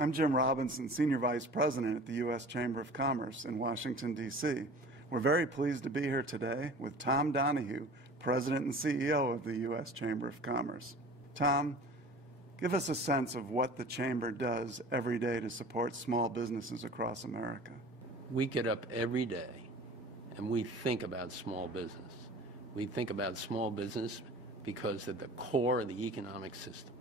I'm Jim Robinson, Senior Vice President at the U.S. Chamber of Commerce in Washington, D.C. We're very pleased to be here today with Tom Donahue, President and CEO of the U.S. Chamber of Commerce. Tom, give us a sense of what the Chamber does every day to support small businesses across America. We get up every day and we think about small business. We think about small business because they're the core of the economic system.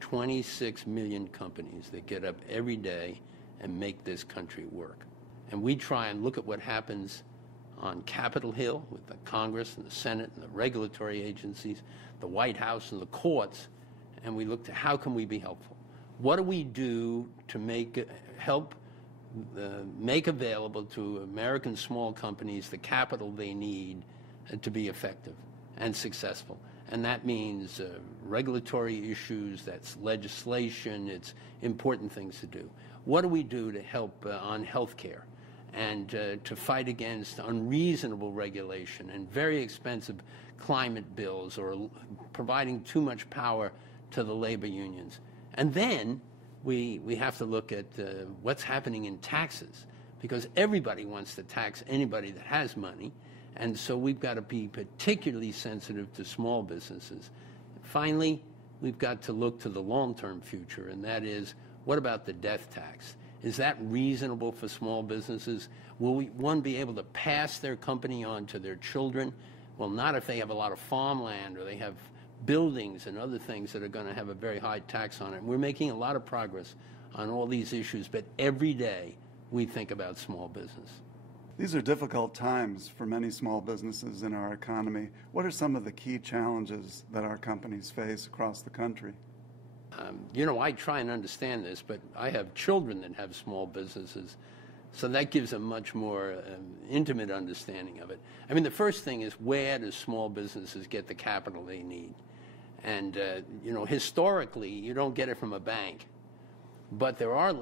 26 million companies that get up every day and make this country work. And we try and look at what happens on Capitol Hill with the Congress and the Senate and the regulatory agencies, the White House and the courts, and we look to how can we be helpful. What do we do to help make available to American small companies the capital they need to be effective and successful? And that means regulatory issues, that's legislation, it's important things to do. What do we do to help on health care and to fight against unreasonable regulation and very expensive climate bills or providing too much power to the labor unions? And then we have to look at what's happening in taxes, because everybody wants to tax anybody that has money. And so we've got to be particularly sensitive to small businesses. Finally, we've got to look to the long-term future, and that is, what about the death tax? Is that reasonable for small businesses? Will one be able to pass their company on to their children? Well, not if they have a lot of farmland or they have buildings and other things that are going to have a very high tax on it. We're making a lot of progress on all these issues, but every day we think about small business. These are difficult times for many small businesses in our economy. What are some of the key challenges that our companies face across the country? I try and understand this, but I have children that have small businesses, so that gives a much more intimate understanding of it. I mean, the first thing is, where do small businesses get the capital they need? And, historically, you don't get it from a bank. But there are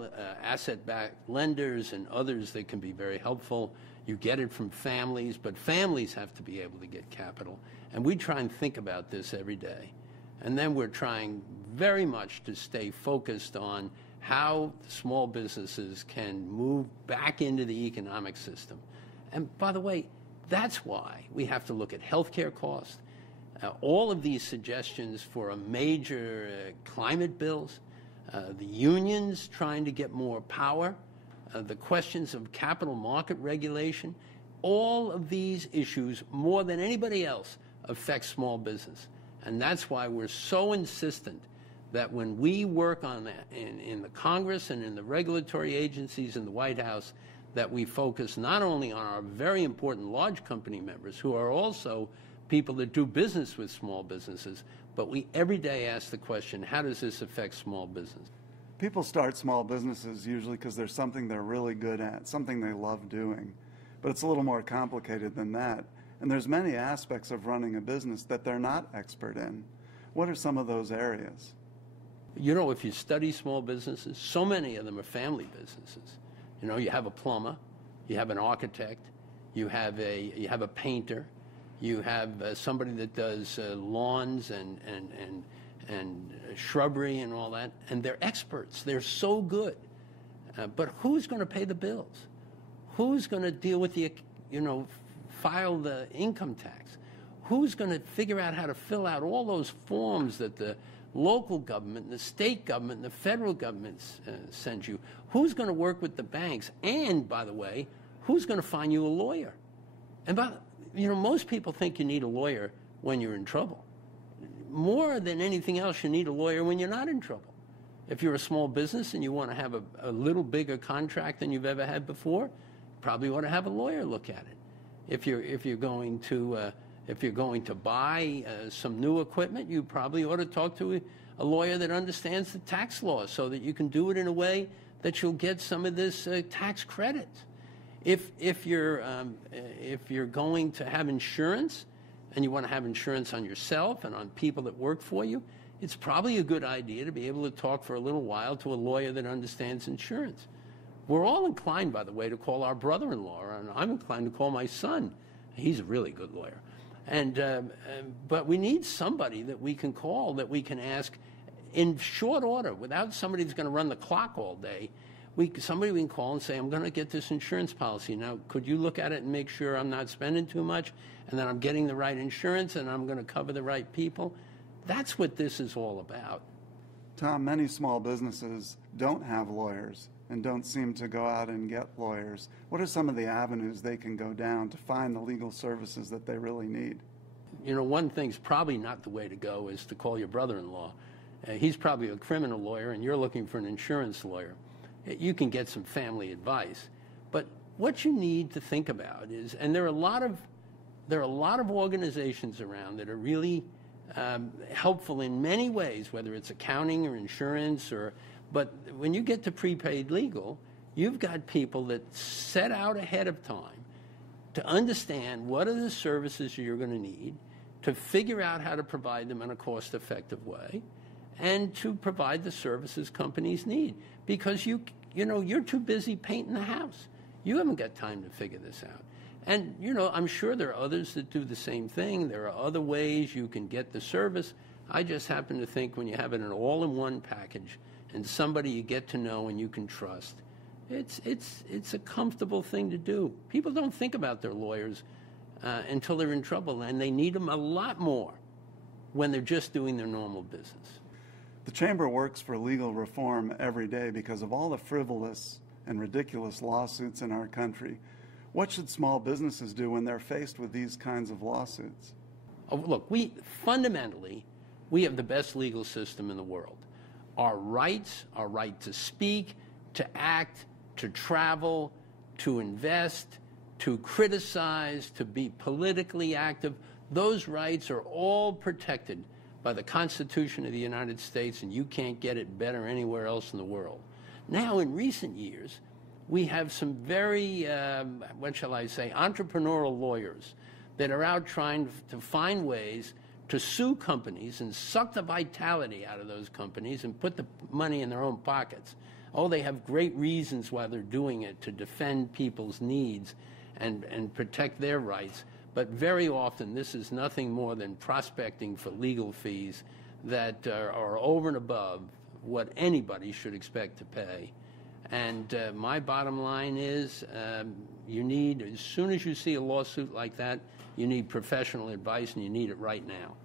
asset-backed lenders and others that can be very helpful. You get it from families, but families have to be able to get capital. And we try and think about this every day. And then we're trying very much to stay focused on how small businesses can move back into the economic system. And by the way, that's why we have to look at healthcare costs, all of these suggestions for a major climate bills, the unions trying to get more power, the questions of capital market regulation. All of these issues, more than anybody else, affect small business. And that's why we're so insistent that when we work on that in the Congress and in the regulatory agencies in the White House, that we focus not only on our very important large company members, who are also people that do business with small businesses, but we every day ask the question, how does this affect small business? People start small businesses usually because there's something they're really good at, something they love doing. But it's a little more complicated than that. And there's many aspects of running a business that they're not expert in. What are some of those areas? If you study small businesses, so many of them are family businesses. You have a plumber, you have an architect, you have a painter, you have somebody that does lawns and shrubbery and all that, and they're experts. They're so good. But who's going to pay the bills? Who's going to deal with file the income tax? Who's going to figure out how to fill out all those forms that the local government, the state government, and the federal government sends you? Who's going to work with the banks? And, by the way, who's going to find you a lawyer? And most people think you need a lawyer when you're in trouble. More than anything else, you need a lawyer when you're not in trouble. If you're a small business and you want to have a little bigger contract than you've ever had before, you probably want to have a lawyer look at it. If you're going to buy some new equipment, you probably ought to talk to a lawyer that understands the tax law so that you can do it in a way that you'll get some of this tax credit. If you're going to have insurance and you want to have insurance on yourself and on people that work for you, it's probably a good idea to be able to talk for a little while to a lawyer that understands insurance. We're all inclined, by the way, to call our brother-in-law, and I'm inclined to call my son. He's a really good lawyer. But we need somebody that we can call, that we can ask, in short order, without somebody who's going to run the clock all day, somebody we can call and say, I'm going to get this insurance policy. Now, could you look at it and make sure I'm not spending too much and that I'm getting the right insurance and I'm going to cover the right people? That's what this is all about. Tom, many small businesses don't have lawyers and don't seem to go out and get lawyers. What are some of the avenues they can go down to find the legal services that they really need? You know, one thing's probably not the way to go is to call your brother-in-law. He's probably a criminal lawyer and you're looking for an insurance lawyer. You can get some family advice. But what you need to think about is, and there are a lot of organizations around that are really helpful in many ways, whether it's accounting or insurance, but when you get to prepaid legal, you've got people that set out ahead of time to understand what are the services you're going to need, to figure out how to provide them in a cost-effective way, and to provide the services companies need. Because you're too busy painting the house. You haven't got time to figure this out. And, I'm sure there are others that do the same thing. There are other ways you can get the service. I just happen to think when you have it in an all-in-one package and somebody you get to know and you can trust, it's a comfortable thing to do. People don't think about their lawyers until they're in trouble, and they need them a lot more when they're just doing their normal business. The Chamber works for legal reform every day because of all the frivolous and ridiculous lawsuits in our country. What should small businesses do when they're faced with these kinds of lawsuits? Oh, look, fundamentally, we have the best legal system in the world. Our rights, our right to speak, to act, to travel, to invest, to criticize, to be politically active, those rights are all protected by the Constitution of the United States, and you can't get it better anywhere else in the world. Now, in recent years, we have some very, entrepreneurial lawyers that are out trying to find ways to sue companies and suck the vitality out of those companies and put the money in their own pockets. Oh, they have great reasons why they're doing it, to defend people's needs and protect their rights. But very often, this is nothing more than prospecting for legal fees that are over and above what anybody should expect to pay. And my bottom line is you need, as soon as you see a lawsuit like that, you need professional advice, and you need it right now.